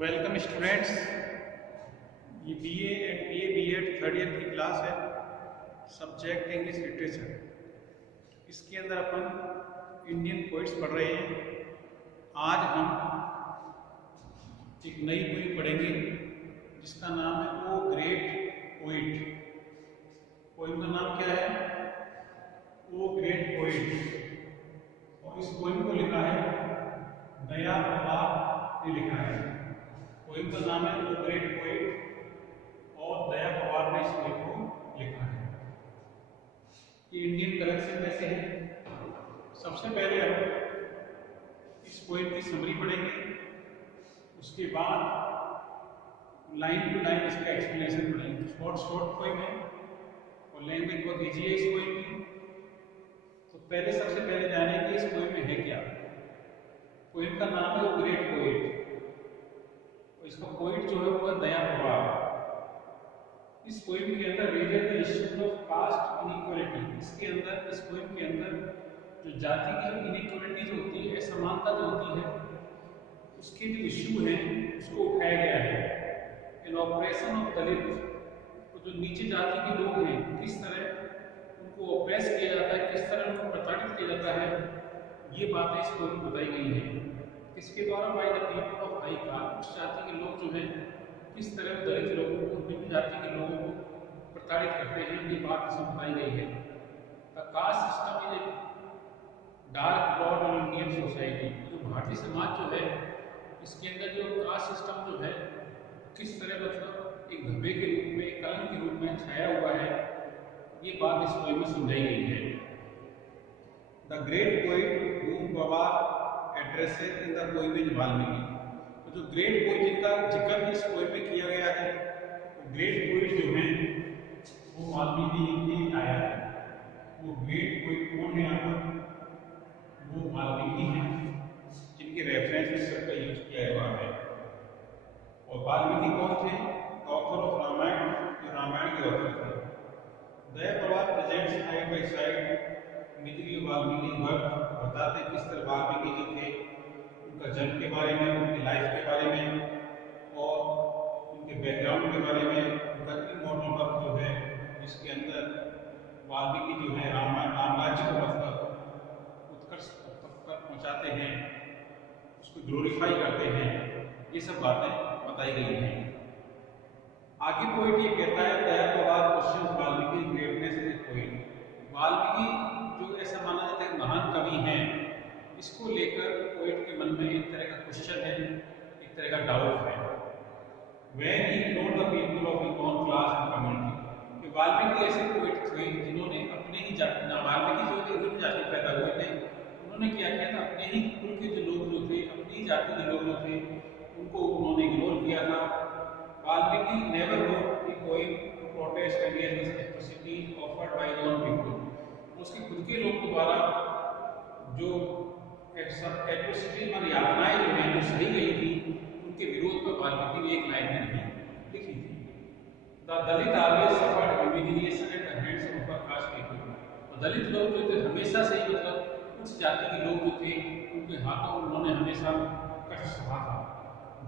Welcome students. ये BA and BEd third year की class है। Subject English literature. इसके अंदर अपन इंडियन पोइट्स पढ़ रहे हैं। आज हम एक नई पोइम पढ़ेंगे जिसका नाम है ओ ग्रेट पोइट। पोइम का नाम क्या है? ओ ग्रेट पोइट। और इस पोइम को लिखा है दया पवार ने लिखा है। पोइम का नाम है ओ ग्रेट पोइट और दया पवार ने इस पोइम को लिखा है। ये इंडियन कलेक्शन में से है। सबसे पहले हम इस पोइम की समरी पढ़ेंगे, उसके बाद लाइन टू लाइन इसका एक्सप्लेनेशन पढ़ेंगे। शॉर्ट पोइम है और लैंग्वेज बहुत ईजी है इस पोइम की। तो पहले सबसे पहले जानेंगे इस पोइम में है क्या। पोइम का नाम है ओ ग्रेट पोइट। इसका पोइट जो है वो है दया पवार। इस पोइम के अंदर raises the issue of caste inequality. इसके अंदर इस पोइम के अंदर जो जाति की जो इनइक्वालिटी जो होती है, असमानता जो होती है, उसके जो इश्यू है उसको उठाया गया है। इन ऑपरेशन ऑफ दलित, तो जो नीचे जाति के लोग हैं किस तरह उनको ऑप्रेस किया जाता है, किस तरह उनको प्रताड़ित किया जाता है, ये बातें इस पोइम में बताई गई हैं। इसके द्वारा by the people of high cast, उस जाति के लोग जो हैं किस तरह दलित लोगों को, निम्न जाति के लोगों को प्रताड़ित करते हैं, ये बात इसमें बताई गई है। The caste system is a dark cloud on Indian society. जो भारतीय समाज जो है इसके अंदर जो कास्ट सिस्टम जो है किस तरह मतलब एक धब्बे के रूप में, कलंक के रूप में छाया हुआ है, ये बात इस पोइम में समझाई गई है। The great poet whom Pawar addresses in the poem is Valmiki. तो जो ग्रेट पोइट जिनका जिक्र इस पोइम में किया गया है, वो ग्रेट पोइट जो हैं वो वाल्मीकि जी आया है। वो ग्रेट पोइट कौन है यहाँ पर? वो वाल्मीकि हैं जिनके रेफरेंस में सबका यूज किया हुआ है। और वाल्मीकि कौन थे? ऑथर ऑफ रामायण, जो रामायण के ऑथर थे। Daya Pawar presents side by side Maithili Valmiki work, बताते किस तरह वाल्मीकि जो थे उनका जन्म के बारे में, उनकी लाइफ के बारे में और उनके बैकग्राउंड के बारे में, उनका इमॉर्टल वर्क जो है जिसके अंदर वाल्मीकि जो है रामायण राम राज्य को मतलब उत्कर्ष तक पहुँचाते हैं, उसको ग्लोरीफाई करते हैं, ये सब बातें बताई गई हैं। आगे पोइट ये कहता है Daya Pawar question Valmiki greatness is a poet. Valmiki जो ऐसा माना जाता है महान कवि हैं, इसको लेकर पोइट के मन में एक तरह का क्वेश्चन है, एक तरह का डाउट है। When he ignored the people of his own class and community, कि वाल्मीकि ऐसे पोइट थे जिन्होंने अपने ही जाति, वाल्मीकि जो थे उन्हीं जाति में पैदा हुए थे, उन्होंने क्या किया था, अपने ही कुल के जो लोग जो थे, अपनी जाति के लोग जो थे, उनको उन्होंने इग्नोर किया था। Valmiki never wrote a poem to protest against the atrocities offered by his own people। उसके खुद के लोग द्वारा जो एट्रोसिटी और यातनाएं जो हैं जो सही गई थी, उनके विरोध में वाल्मीकि ने एक लाइन में लिखी थी। The Dalit always suffered humiliation at the hands of upper caste people. और दलित लोग जो थे हमेशा से ही मतलब उस जाति के लोग जो थे उनके हाथों उन्होंने हमेशा कष्ट सहा था।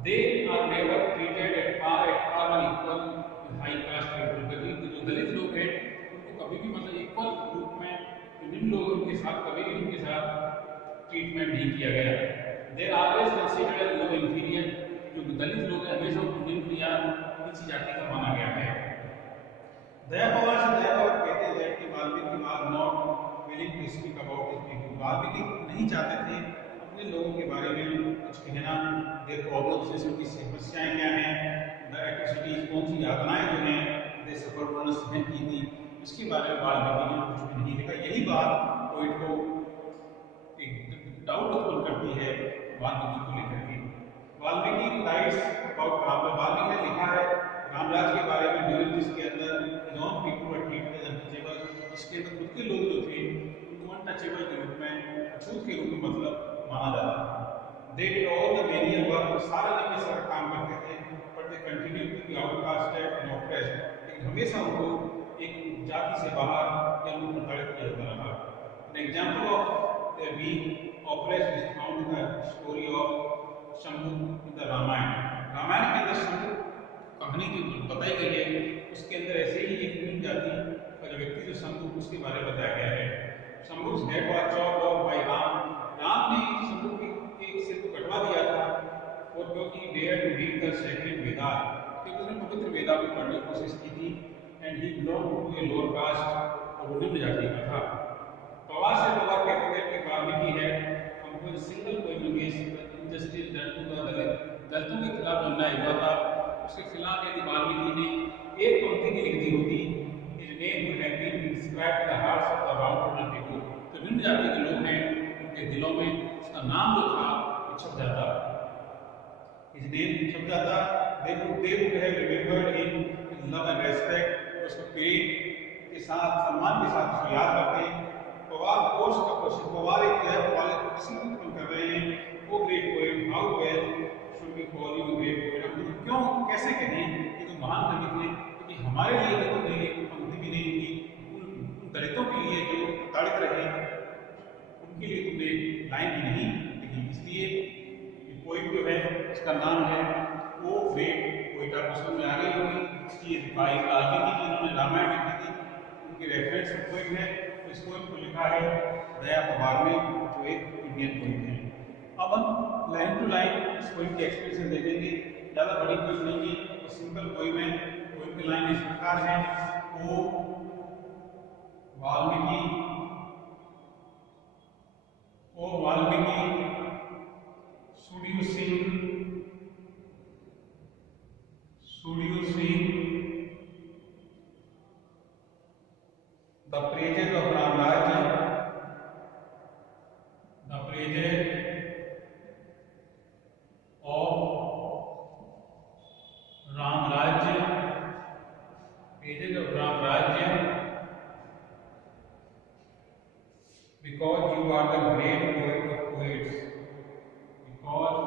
They are never treated at our equal high caste people. जो दलित लोग हैं उनको कभी भी मतलब इक्वल रूप में निम्न लोगों के साथ कभी भी उनके साथ ट्रीटमेंट नहीं किया गया। They're always considered as low inferior. जो दलित लोग हैं हमेशा उनको निम्न या नीची जाति का माना गया है। दया पवार कहते हैं दैट कि Valmiki was not willing to speak about his people. Valmiki नहीं चाहते थे अपने लोगों के बारे में कुछ कहना, देयर प्रॉब्लम्स, उनकी समस्याएं क्या हैं, द एट्रोसिटीज, कौन सी यातनाएं जो हैं दे सफर उन्होंने सहन की थी, इसके बारे में वाल्मीकि ने कुछ भी नहीं लिखा। यही बात पोइट को एक डाउट उत्पन्न करती है वाल्मीकि को लेकर के। वाल्मीकि राइट्स अबाउट राम, वाल्मीकि ने लिखा है रामराज के बारे में, ड्यूरिंग जिसके अंदर non people were treated as untouchable. इसके अंदर खुद के लोग जो थे उनको अनटचेबल के रूप में, अछूत के रूप में मतलब माना जाता था। They did all the warrior work, सारे दिन में सारा काम करते थे, but they continue to be outcasted and oppressed. लेकिन हमेशा उनको एक जाति से बाहर या उनको प्रताड़ित किया जाता रहा। An example of their being oppressed is found in the story of Shambhu in the Ramayana। उसके बारे में बताया गया है। शंभू's head was chopped off by Ram. Ram ने शंभू के सिर को कटवा दिया था और क्योंकि dare to read the sacred Veda, क्योंकि उसने पवित्र वेदा को पढ़ने की कोशिश की थी। And he belong to a lower caste, और वो निम्न जाति का था। पवार से पवार कहते हैं कि वाल्मीकि है हमको सिंगल कोई इंजस्टिस डन टू द दलित, दलितों के खिलाफ अन्याय हुआ था, उसके खिलाफ यदि वाल्मीकि ने एक पंक्ति भी लिख दी होती, his name would have been inscribed in the hearts of the round people, तो निम्न जाति के लोग हैं उनके दिलों में उसका नाम जो था वो छप जाता, his name छप जाता। they would have remembered him with love and respect, उसको प्रेम के साथ सम्मान के साथ उसको याद करते। पवार कोर्स का क्वेश्चन, पवार एक है वाले किसी को उत्पन्न कर रहे हैं, वो great poet, how well should we call you great poet, हम क्यों कैसे कहें कि तुम महान कवि थे, क्योंकि हमारे लिए तो तुमने एक पंक्ति भी नहीं की, उन दलितों के लिए जो प्रताड़ित रहे उनके लिए तुमने लाइन भी नहीं लिखी, इसलिए पोएट जो है इसका नाम है वो ग्रेट पोएट। आपको समझ में आ गई होगी, इसकी वाल्मीकि जी जिन्होंने रामायण लिखी थी उनके रेफरेंस पोएट है। इस पोएम को लिखा है दया पवार ने, जो एक इंडियन पोएट है। अब हम लाइन टू लाइन इस पोएम के एक्सप्रेशन देखेंगे, ज़्यादा बड़ी पोएम नहीं है, तो सिंपल पोएम है। पोएम की लाइन इस प्रकार है, ओ वाल्मीकि, ओ Valmiki should you sing the praises of Ramraj, the praises of Ramraj, praises of Ramraj, because you are the great poet of poets, because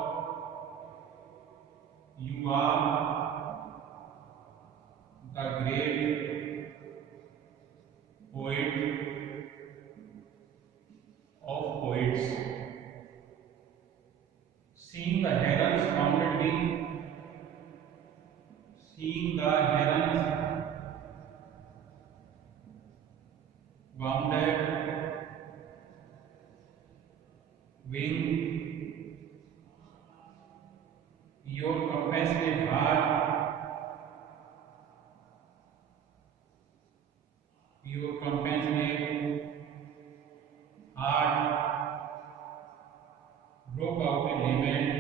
you are the great poet of poets. Seeing the herons bounded wing, seeing the herons bounded wing, your compassionate heart, your compassionate heart broke out in lament,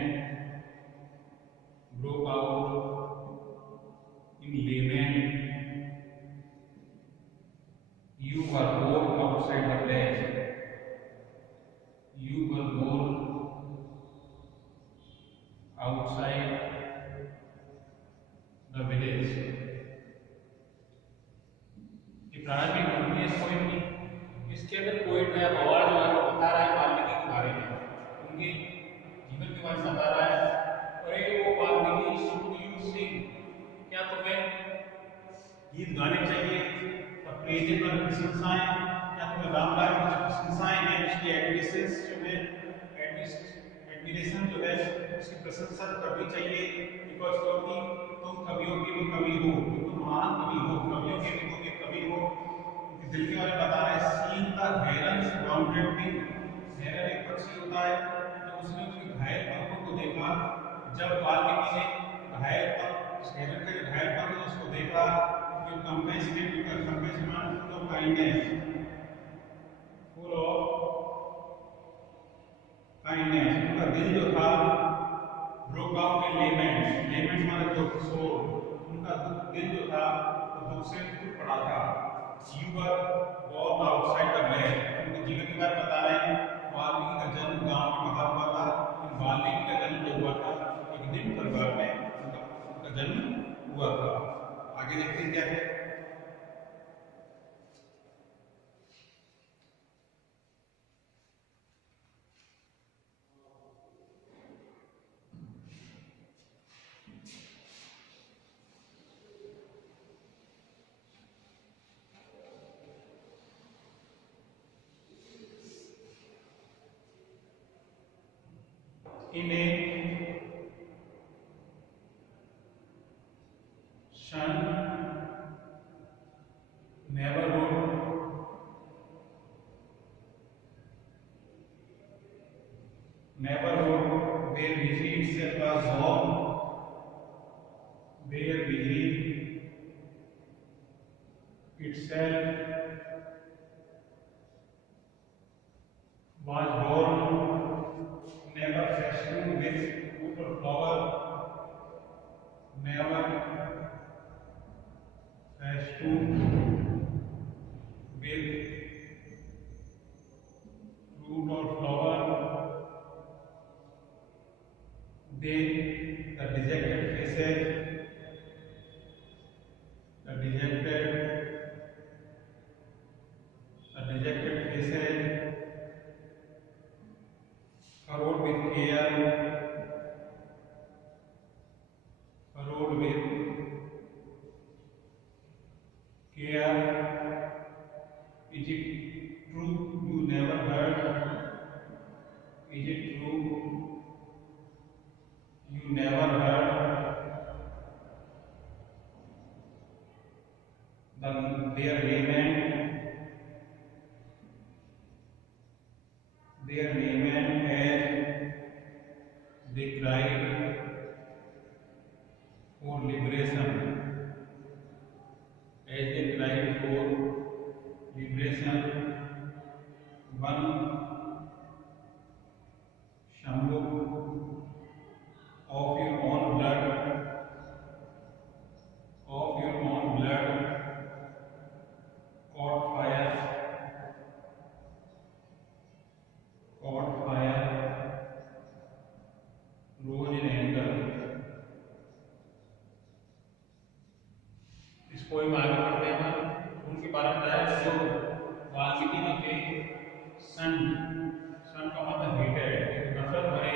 broke out in lament. You were born outside the place, you were born outside the village. ये प्रारंभिक पंक्ति है इस poem की। इसके अंदर poet नया पवार जो है वो बता रहा है वाल्मीकि के बारे में, उनके जीवन के बारे में बता रहा है। और ये वो वाल्मीकि शुड यू सिंग, क्या तुम्हें गीत गाने चाहिए, प्रेजेंट पर प्रशंसाएं, क्या तुम्हें रामराज की जो प्रशंसाएं हैं उसकी एडमिरेशंस जो है, एडमिरेशन जो है उसकी प्रशंसा करनी चाहिए, बिकॉज क्योंकि तुम कवियों के भी कवि हो, तुम महान कवि हो, कवियों के भी तुम एक कवि हो। दिल के बारे में बता रहा है, seen the heron's bounded wing, heron एक पक्षी होता है, तो उसने उसके घायल पंखों को देखा। जब वाल्मीकि ने घायल पंख, उस हेरन के घायल पंख ने उसको देखा, जो compassionate, compassional, full of kindness, full of kindness, उनका दिल जो था broke out in laments, laments माने जो सोल, उनका दिल जो था वो दुख से टूट पड़ा था। You were born outside the village, उनके जीवन के बारे में बता रहे हैं। वाल्मीकि का जन्म गांव में कहाँ हुआ था, वाल्मीकि का जन्म जो हुआ था एक निम्न परिवार में उनका जन्म हुआ था। आगे देखते हैं क्या है। In a shun neighborhood, himself was born never festooned with fruit or flower, never festooned with fruit or flower. They, the dejected faces, the dejected faces, furrowed with care, furrowed with care. Is it true you never heard? Is it true you never heard? Their lament as they cried for liberation, as they cried for liberation. One Shambhu of your own blood, of your own blood, caught fire, rose in anger. इस poem में आगे बढ़ते हैं। उनके बारे में बताया जो वाल्मीकि ने थे, सन का मतलब हेटेड, नफरत भरे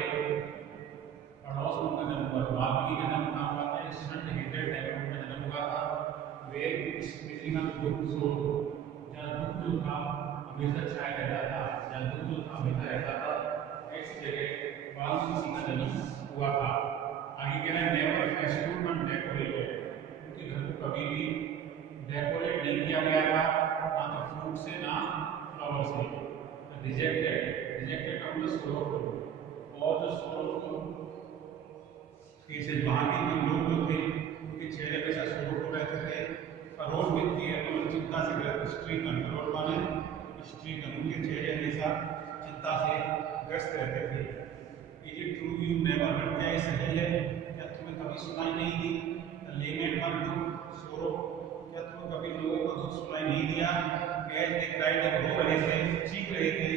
पड़ोस में उनका जन्म हुआ। वाल्मीकि का जन्म कहाँ हुआ था? सन हेटेड है, उनका जन्म हुआ था वे पृथ्वी में दुख सो, जहाँ दुख जो था हमेशा छाया रहता था, जहाँ दुख जो था हमेशा रहता था, ऐसी जगह वाल्मीकि का जन्म हुआ था। आगे कह रहे हैं नेवर फेस्टून एंड डेकोरेटेड, उनके घर को कभी भी डेकोरेट नहीं किया गया था, ना तो फ्रूट से ना फ्लावर से। रिजेक्टेड का मतलब सोरोफुल, और जो सोरोफुल फेसेस वहाँ के जो लोग जो थे उनके चेहरे पे ऐसा सोरोफुल रहते थे। फरोड विद केयर, मतलब चिंता से ग्रस्त, स्ट्रीकन, फरोड माने स्ट्रीकन, उनके चेहरे हमेशा चिंता से ग्रस्त रहते थे। Is it true you never heard, क्या ये सही है? क्या तुम्हें कभी सुनाई नहीं दी? लेमेंट वन दुख, सोरो, क्या तुम्हें कभी लोगों को दुख सुनाई नहीं दिया? एज दे क्राइड, जब रो रहे थे, चीख रहे थे।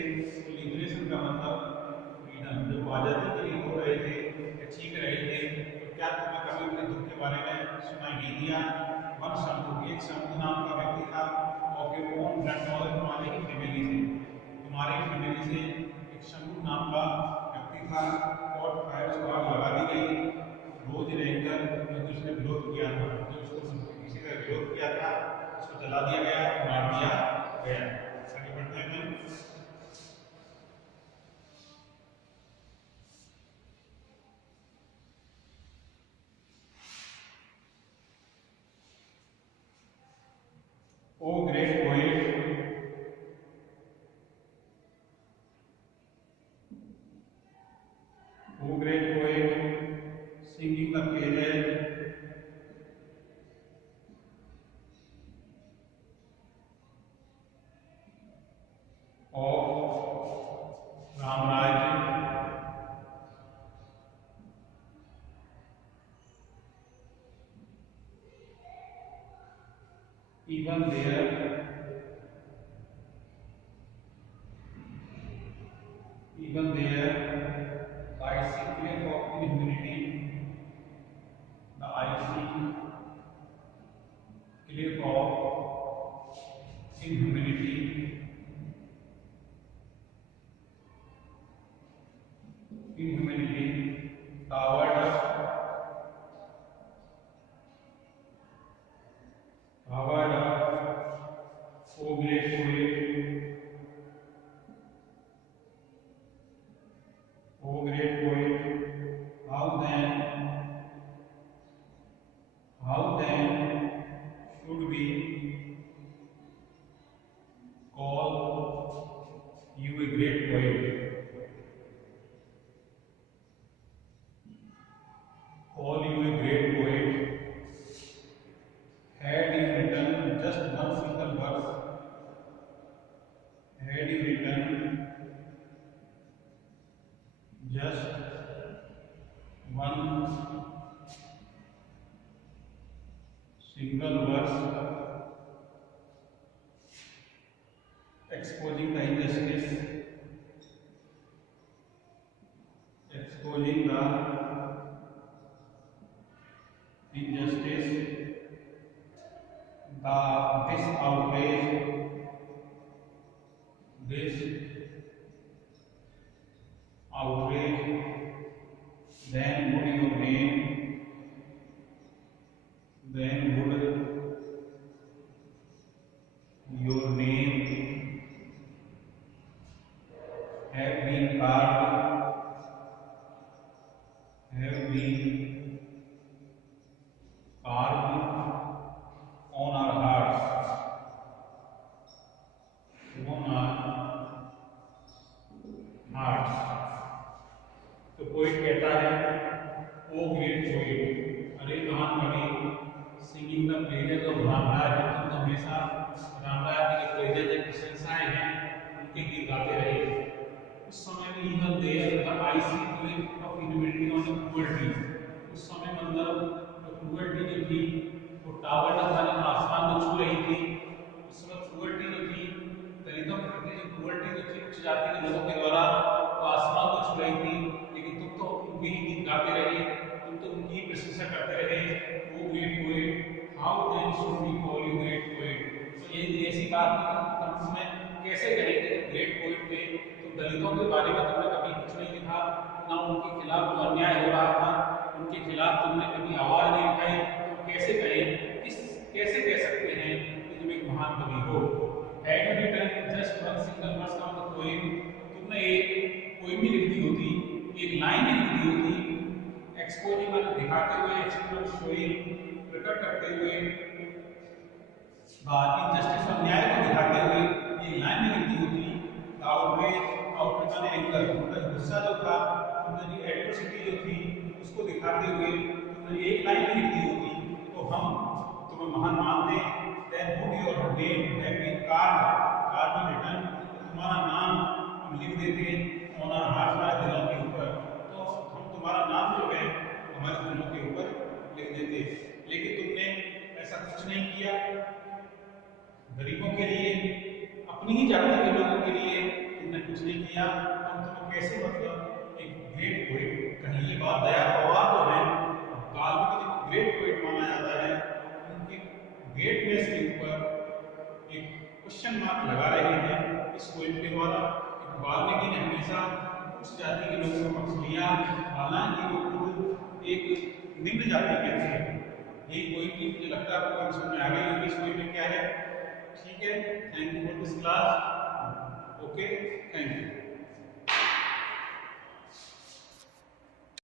तो लिबरेशन का मतलब फ्रीडम, जब वो आज़ादी के लिए रो रहे थे या चीख रहे थे, तो क्या तुम्हें कभी उनके दुख के बारे में सुनाई नहीं दिया? वन शंभु, एक शंभु नाम का व्यक्ति था, ऑफ योर ओन ब्लड, तुम्हारे ही फैमिली से, तुम्हारी फैमिली से एक शंभु नाम का व्यक्ति था। और फायर उसको आग लगा दी गई, रोज रहेंगे, क्योंकि उसने विरोध किया था, जो उसको किसी का विरोध किया था उसको जला दिया गया, मार दिया गया। आगे बढ़ते हैं। O great poet, O great poet, singing the pages of Ramaraj, even there, the icy cliff of inhumanity, the icy cliff of inhumanity, towered up, O great poet, O great poet, how then should we call you a great poet? Call you a great poet, had you written just one single verse one single verse exposing the injustice, exposing the injustice, this outrage, then would your name, have been carved on our hearts, तो poet कहता है, ओ great poet, अरे महान कवि, singing the praises of Ramraj, तुम तो हमेशा रामराज के प्रेजेस की प्रशंसाएं हैं, उनके गीत गाते रहे। उस समय में even there the I see glimpse of enmity on the cruelty, उस समय मतलब क्रुएल्टी जो थी वो टावर था, आसमान को छू रही थी। उस वक्त क्रुएल्टी जो थी, दलितों के प्रति जो क्रुएल्टी जो थी उच्च जाति के लोगों के द्वारा वो आसमान को छू रही थी, लेकिन तुम तो उनके ही गीत गाते रहे, तुम तो उनकी ही प्रशंसा करते रहे। वो great poet, how then should we call you great poet. तो ये ऐसी बात है, हम उसमें कैसे कहेंगे कि ग्रेट पोएट थे, तो दलितों के बारे में तुमने कभी कुछ नहीं लिखा, ना उनके खिलाफ जो अन्याय हो रहा था उनके खिलाफ तुमने कभी आवाज नहीं उठाई, तो कैसे कहें, कैसे कह सकते हैं कि तुम एक महान कवि हो। Had you written just one single verse of the poem, तुमने एक पोएम ही लिख दी होती, एक लाइन ही लिख दी होती, एक्सपोजिंग मतलब दिखाते हुए, एक्सपोज शोइंग प्रकट करते हुए, इनजस्टिस अन्याय को दिखाते हुए एक लाइन ही लिख दी होती। आउटरेज माने एंगर, उनका गुस्सा जो था, उनकी एट्रोसिटी जो थी उसको दिखाते हुए तुमने एक लाइन ही लिख दी होती, तो हम तुम्हें महान मानते। Then would your name have been written, तुम्हारा नाम हम लिख देते on our hearts, हमारे दिलों के ऊपर, तो हम तुम्हारा नाम जो है हमारे दिलों के ऊपर लिख देते। लेकिन तुमने ऐसा कुछ नहीं किया, गरीबों के लिए, अपनी ही जाति के लोगों के लिए तुमने कुछ नहीं किया। हम तुम्हें कैसे मतलब एक ग्रेट पोएट कहीं, ये बात दया पवार तो है, काल्पनिक को ग्रेट पोएट माना जाता है, उनके ग्रेटनेस के ऊपर एक क्वेश्चन मार्क लगा रहे हैं इस पोएम के द्वारा। वाल्मीकि ने हमेशा उस जाति के लोगों का पक्ष लिया, हालांकि वो खुद एक निम्न जाति के थे। यही पोएम की मुझे लगता है आपको समझ में आ गई होगी इस पोएम में क्या है। ठीक है, thank you for this class. Okay, thank you.